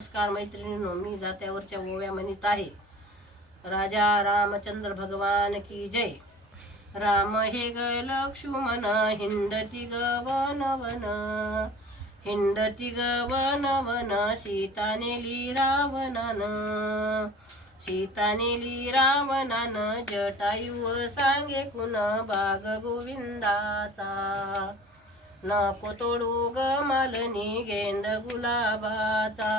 नमस्कार मैत्रिणींनो मी जात्यावरच्या ओव्या म्हणत आहे. राजा रामचंद्र भगवान की जय. राम हे ग लक्ष्मण हिंडती ग वन वन. हिंडती ग वन वन सीता नेली रावणान. सीता नेली रावणान जटायू सांगे कुण बाग गोविंदाचा. नको तोडू ग मालनी गेंद गुलाबाचा.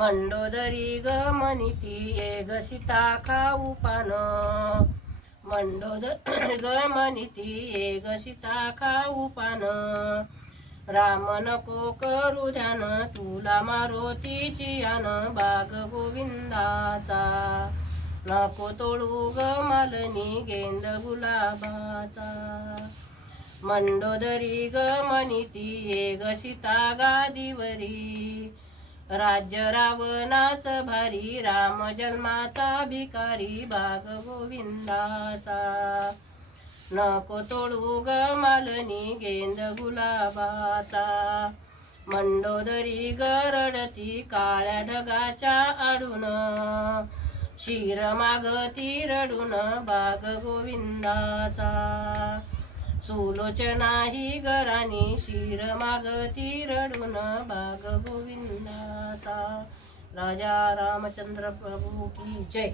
मंडोदरी ग मनिती ये ग सीता खाऊ पान. मंडोदर ग मनिती ये ग सीता खाऊ पान. राम नको करू ध्यान तुला मारो तिची आन बाग गोविंदाचा. नको तोडू ग मालनी गेंद गुलाबाचा. मंडोदरी ग मनिती ये ग सीता गादीवरी. राज्य रावणाच भारी राम जन्माचा भिकारी भाग गोविंदाचा. नको तोडू ग मालनी गेंद गुलाबाचा. मंडोदरी ग रडती काळ्या ढगाच्या आडून. शिर मागती रडून बाग गोविंदाचा. सुलोचना ही शिर मागती रडून बाग गोविंदाचा राजा रामचंद्र प्रभू की जय.